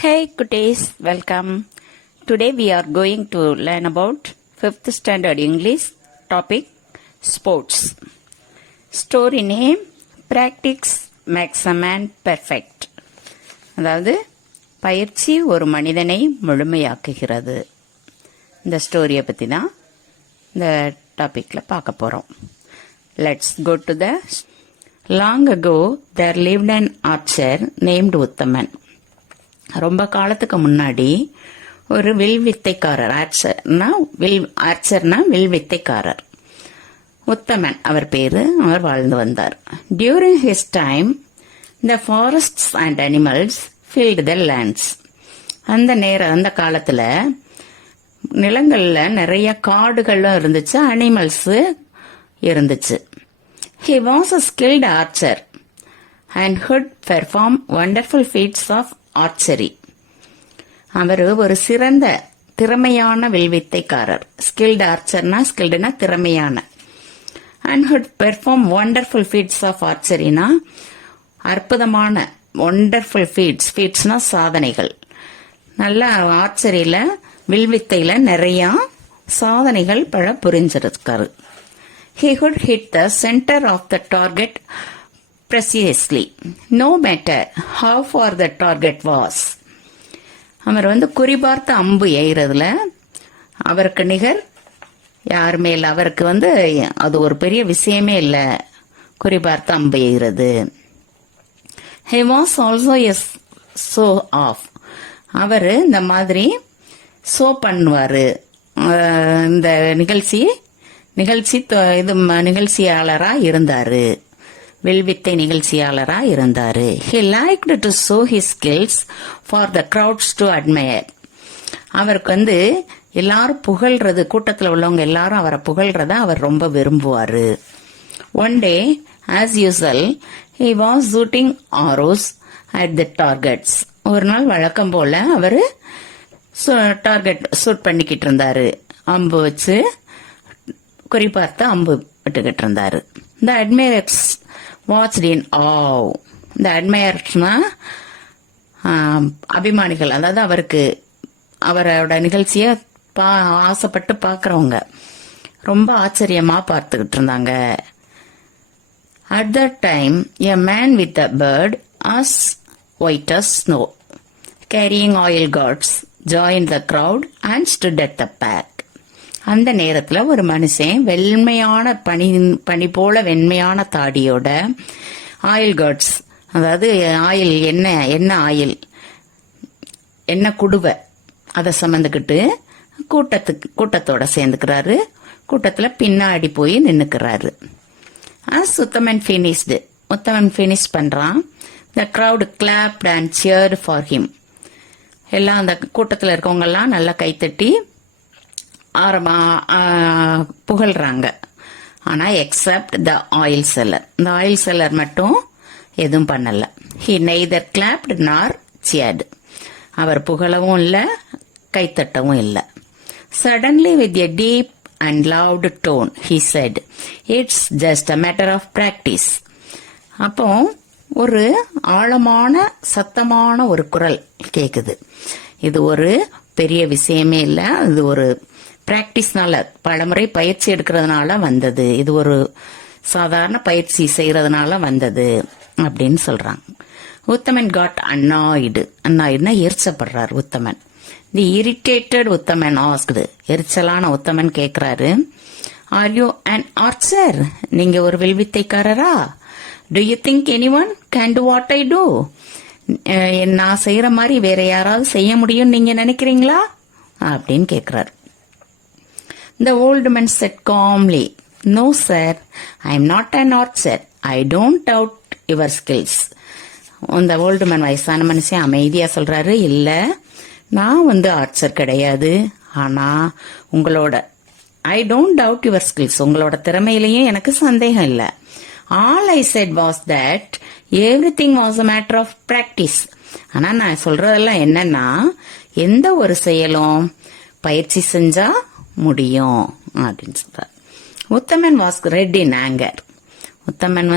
Hey cuties, welcome. Today we are going to learn about 5th standard English topic sports. Story name Practice makes a man perfect. அதாவது பயிற்சி ஒரு மனிதனை முழுமையாக்குகிறது. இந்த ஸ்டோரியை பற்றி தான் இந்த டாபிக்கில் பார்க்க போகிறோம். Let's go to the... Long ago there lived an archer named Uttaman. ரொம்ப காலத்துக்கு முன்னாடி ஒரு வில்வித்தைக்காரர், ஆர்ச்சர்னா வில்வித்தைக்காரர் உத்தமன் அவர் பேரு. அவர் வாழ்ந்து வந்தார். During his time the forests and animals filled the lands. அந்த காலத்துல நிலங்கள்ல நிறைய காடுகளும் இருந்துச்சு, அனிமல்ஸ் இருந்துச்சு. He was a skilled archer and could perform wonderful feats of archery. அவர் ஒரு சிறந்த திறமையான வில்வித்தைக்காரர். ஸ்கில்டு ஆர்ச்சர்னா, ஸ்கில்டுனா திறமையான. and could perform wonderful feats of archeryனா அற்புதமான, wonderful featsனா சாதனைகள். நல்ல ஆர்ச்சரியில, வில்வித்தையில நிறைய சாதனைகள் புரிஞ்சிருக்காரு. He could hit the center of the target precisely, no matter how far the target was. அவர் குறிபார்த்த அம்பு எய்றதுல அவருக்கு நிகர் யாருமே இல்லை. அவருக்கு அது ஒரு பெரிய விஷயமே இல்லை, குறிபார்த்த அம்பு எய்றது. He was also a show off. அவர் இந்த மாதிரி ஷோ பண்ணுவாரு. இந்த நிகழ்ச்சியாளரா இருந்தாரு, வில்வித்தை நிகழ்ச்சியாளரா இருந்தாரு. He liked to show his skills for the crowds to admire. அவருக்கு எல்லாரும் புகழ்றது, கூட்டத்தில் உள்ளவங்க எல்லாரும் அவரை புகழ்றத அவர் ரொம்ப விரும்புவாரு. One day, as usual, he was shooting arrows at the targets. ஒரு நாள் வழக்கம் போல அவரு டார்கெட் ஷூட் பண்ணிக்கிட்டு இருந்தாரு. அம்பு வச்சு குறிப்பார்த்து அம்பு விட்டுக்கிட்டு இருந்தாரு. The admirers watched in awe. இந்த அட்மையர்ஸ்னா அபிமானிகள், அதாவது அவரோட நிகழ்ச்சிய ஆசைப்பட்டு பாக்குறவங்க ரொம்ப ஆச்சரியமா பார்த்துக்கிட்டு இருந்தாங்க. At that time, a man with a bird as white as snow, carrying oil gourds, joined the crowd and stood at the back. அந்த நேரத்துல ஒரு மனுஷன் வெண்மையான பனி போல வெண்மையான தாடியோட ஆயில் கார்ட்ஸ், அதாவது ஆயில் எண்ணெய் குடுவை அதை சமந்துக்கிட்டு கூட்டத்தோட சேர்ந்துக்கிறாரு. கூட்டத்துல பின்னாடி போய் நின்னுக்கிறாரு. உத்தமன் பினிஷ் பண்றான். the crowd clapped and cheered for him. எல்லாம் அந்த கூட்டத்துல இருக்கவங்க எல்லாம் நல்லா கைத்தட்டி புகழ்றாங்க. ஆனா எக்ஸப்ட் த ஆயில் செல்லர், இந்த ஆயில் செல்லர் மட்டும் எதுவும் பண்ணல. He neither clapped nor cheered. அவர் புகழவும் இல்ல, கைத்தட்டவும் இல்ல. Suddenly with a deep and loud tone he said, "It's just a matter of practice." அப்போ ஒரு ஆழமான சத்தமான ஒரு குரல் கேக்குது. இது ஒரு பெரிய விஷயமே இல்ல, இது ஒரு பிராக்டிஸ்னால, பலமுறை பயிற்சி எடுக்கிறதுனால வந்தது, இது ஒரு சாதாரண பயிற்சி செய்யறதுனால வந்தது அப்படின்னு சொல்றாங்க. உத்தமன் காட் அன்னாய்டுனா எரிச்சப்படுறார் Uthaman. The irritated Uthaman asked, எரிச்சலான உத்தமன் கேக்குறாரு, ஆர் யூ அன் ஆர்ச்சர்? நீங்க ஒரு வில்வித்தைக்காரரா? Do you think anyone can do what I do? நான் செய்யற மாதிரி வேற யாராவது செய்ய முடியும் நீங்க நினைக்கிறீங்களா அப்படின்னு கேக்குறாரு. The old man said calmly, "No sir, I am not an archer. I don't doubt your skills." அந்த ஓல்டு மேன், வயசான மனுஷன் அமைதியா சொல்றாரு, இல்ல நான் ஆர்ச்சர் கிடையாது, ஆனா உங்களோட I don't doubt your skills, உங்களோட திறமையிலையும் எனக்கு சந்தேகம் இல்ல. All I said was that everything was a matter of practice. ஆனா நான் சொல்றதெல்லாம் என்னன்னா, எந்த ஒரு செயலும் பயிற்சி செஞ்சா முடியும் அப்படின்னு சொல்றார். உத்தமன் வாஸ் ரெட் இன் ஆங்கர். உத்தமன்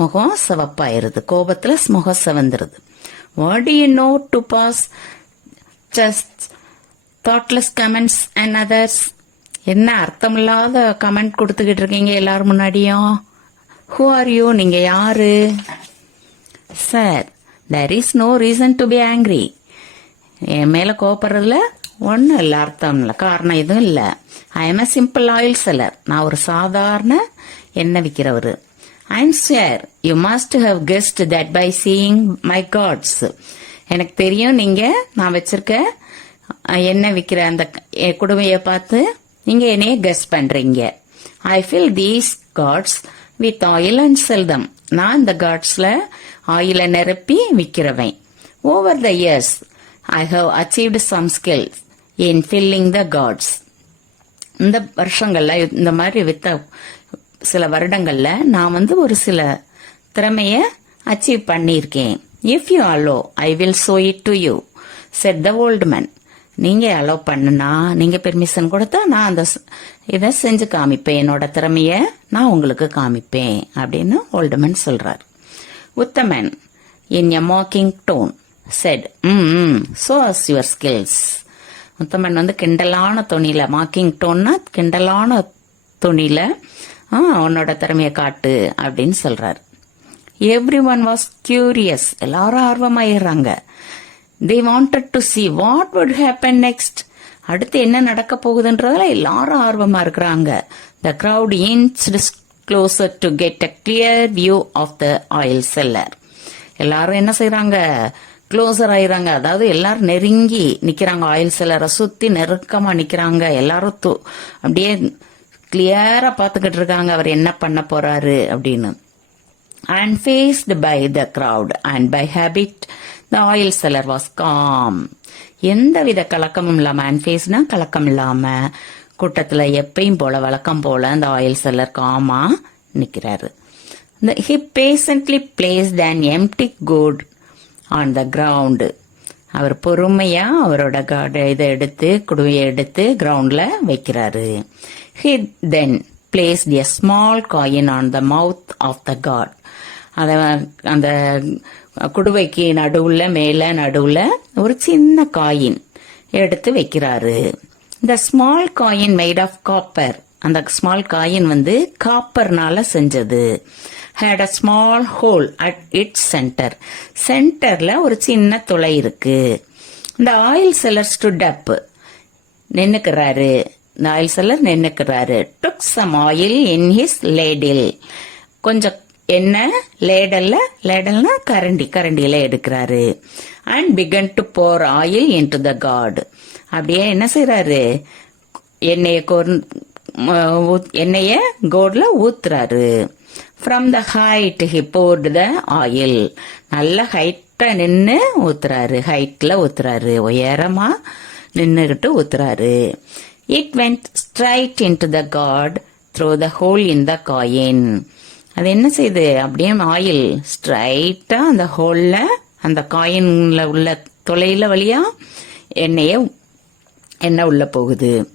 முகம் சிவப்பாயிருது, கோபத்துல முகம் சிவந்துருது. What do you know to pass just thoughtless comments and others. என்ன அர்த்தமில்லாத கமெண்ட் கொடுத்துக்கிட்டு இருக்கீங்க எல்லாரும் முன்னாடியும்? Who are you? நீங்க யாரு? Sir, there is no reason to be angry. என் மேல கோபப்படுறதுல ஒன்னும் இல்ல, அர்த்தம் இல்ல, காரணம் எதுவும் இல்ல. I am a simple oil seller. நான் ஒரு சாதாரண எண்ணெய் விக்கிறவரு. I am sure you must have guessed that by seeing my gods. எனக்கு தெரியும் நீங்க நான் வச்சிருக்க எண்ணெய் விக்கிற அந்த குடுமையை பார்த்து நீங்க என்னைய கெஸ் பண்றீங்க. I fill these gods with oil and sell them. நான் இந்த காட்ஸ்ல ஆயில நிரப்பி விக்கிறவன். Over the years, I have achieved some skills in filling the gods. இந்த வருஷங்கள்ல இந்த மாதிரி வித்த சில வருடங்கள்ல நான் ஒரு சில திறமைய அச்சீவ் பண்ணியிருக்கேன். If you allow, I will show it to you, said the old man. நீங்க அலோவ் பண்ணுனா, நீங்க பெர்மிஷன் கொடுத்தா நான் அந்த இதை செஞ்சு காமிப்பேன், என்னோட திறமைய நான் உங்களுக்கு காமிப்பேன் அப்படின்னு ஓல்டுமேன் சொல்றார். Uthaman in a mocking tone said, show us your skills. Uthaman கிண்டலான தொனியில, மாக்கிங் டோன்னா கிண்டலான தொனியில உன்னோட திறமைய காட்டு அப்படின்னு சொல்றாரு. Everyone was curious. எல்லாரும் ஆர்வமாயிடுறாங்க. they wanted to see what would happen next. அடுத்து என்ன நடக்க போகுதுன்றதுல எல்லாரும் ஆர்வமா இருக்கிறாங்க. the crowd inched closer to get a clear view of the oil seller. எல்லாரும் என்ன செய்யறாங்க? க்ளோசர் ஆயிராங்க. அதாவது எல்லாரும் நெருங்கி நிக்கிறாங்க, ஆயில் செல்லரை சுத்தி நெருக்கமா நிக்கிறாங்க. எல்லாரும் அப்படியே கிளியரா பாத்துக்கிட்டு இருக்காங்க அவர் என்ன பண்ண போறாரு அப்படின்னு. and faced by the crowd and by habit, the oil seller was calm. எந்தவித கலக்கமும் இல்லாம, and facedனா கலக்கம் இல்லாம, கூட்டத்துல எப்பயும் போல வழக்கம் போல அந்த ஆயில் செல்லர் காமா நிக்கிறாரு. he patiently placed an empty gourd on the ground. அவர் பொறுமையா அவரோட இதை எடுத்து, குடுவையை எடுத்து கிரவுண்ட்ல வைக்கிறாரு. he then placed a small coin on the mouth of the god. அந்த குடுவைக்கு நடுவுல, மேல நடுவுல ஒரு சின்ன காயின் எடுத்து வைக்கிறாரு. the small coin made of copper. அந்த ஸ்மால் காயின் காப்பர்னால செஞ்சது. had a small hole at its center. சென்டர்ல ஒரு சின்ன துளை இருக்கு. இந்த ஆயில் செல்லர் stood up. நின்னுக்கிறாரு. இந்த ஆயில் செல்லர் நின்னுக்கிறாரு. took some oil in his ladle. கொஞ்சம் எண்ணெய் லேடல்னா கரண்டியில எடுக்கிறாரு. and began to pour oil into the gourd. அப்படியே என்ன செய்யறாரு? எண்ணெய கோட்ல ஊத்துறாரு. from the height he poured the oil. நல்ல ஹைட்டா நின்னு ஊத்துறாரு. ஹைட்ல ஊத்துறாரு, உயரமா நின்னுகிட்டு ஊத்துறாரு. it went straight into the gourd through the hole in the coin. அது என்ன செய்யுது? அப்படியே ஆயில் ஸ்ட்ரைட்டா அந்த ஹோல்ல, அந்த காயின்ல உள்ள துளையில வழியா எண்ணெய் உள்ள போகுது.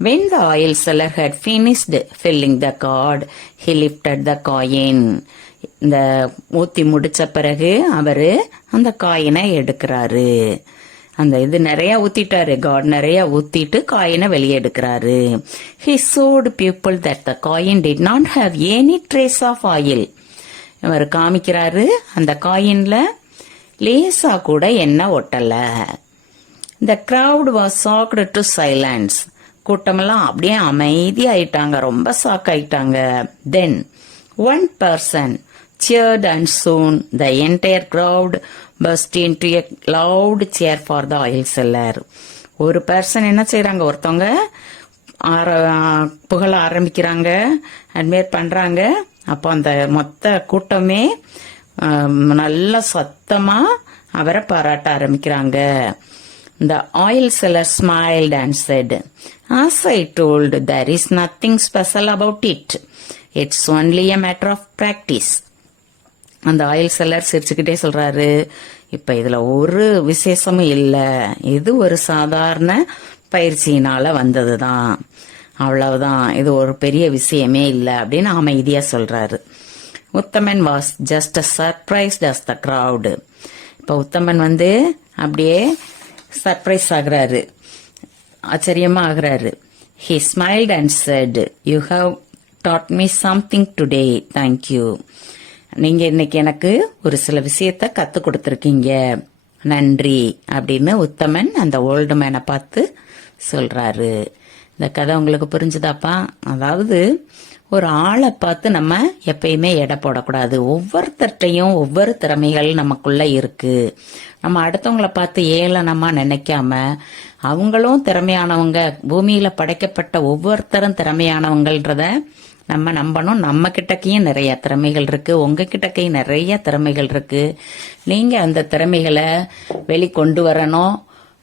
when the oil seller had finished filling the gourd, he lifted the coin. இந்த ஊத்தி முடிச்ச பிறகு அவரு அந்த காயினை எடுக்கிறாரு. அந்த இது நிறைய ஊத்திட்டாரு, காட் நிறைய ஊத்திட்டு காயினை வெளியே எடுக்கிறாரு. he showed people that the coin did not have any trace of oil. இவர் காமிக்கிறாரு, அந்த காயின்ல லேசா கூட எண்ணெய் ஒட்டல. the crowd was shocked to silence. கூட்டமெல்லாம் அப்படியே அமைதி ஆயிட்டாங்க, ரொம்ப ஷாக் ஆயிட்டாங்க. then one person cheered and soon the entire crowd burst into a loud cheer for the oil seller. ஒரு பர்சன் என்ன செய்யறாங்க? ஒருத்தவங்க புகழ ஆரம்பிக்கிறாங்க, அட்மையர் பண்றாங்க. அப்போ அந்த மொத்த கூட்டமே நல்ல சத்தமா அவரை பாராட்ட ஆரம்பிக்கிறாங்க. The oil seller smiled and said, as I told, there is nothing special about it. It's only a matter of practice. அந்த ஆயில் செல்லர் சிரிச்சுக்கிட்டே சொல்றாரு, இப்ப இதுல ஒரு விசேஷமும் இல்ல, இது ஒரு சாதாரண பயிற்சியினால வந்ததுதான், அவ்வளவுதான், இது ஒரு பெரிய விஷயமே இல்ல அப்படின்னு அமைதியா சொல்றாரு. Uthaman was just surprised as the crowd. இப்ப உத்தமன் அப்படியே சர்ப்ரைஸ் ஆகுறாரு, ஆச்சரியமா ஆகுறாரு. He smiled and said, "You have taught me something today. Thank you." நீங்க இன்னைக்கு எனக்கு ஒரு சில விஷயத்த கத்து கொடுத்துருக்கீங்க, நன்றி அப்படின்னு உத்தமன் அந்த ஓல்டு மேனை பார்த்து சொல்றாரு. இந்த கதை உங்களுக்கு புரிஞ்சுதாப்பா? அதாவது ஒரு ஆளை பார்த்து நம்ம எப்பயுமே எடை போடக்கூடாது. ஒவ்வொருத்தர்ட்டையும் ஒவ்வொரு திறமைகள் நமக்குள்ள இருக்கு. நம்ம அடுத்தவங்களை பார்த்து ஏளனமா நினைக்காம அவங்களும் திறமையானவங்க, பூமியில படைக்கப்பட்ட ஒவ்வொருத்தரும் திறமையானவங்கன்றத நம்ம நம்பணும். நம்ம கிட்டக்கையும் நிறைய திறமைகள் இருக்கு, உங்க கிட்டக்கையும் நிறைய திறமைகள் இருக்கு. நீங்க அந்த திறமைகளை வெளிக்கொண்டு வரணும்.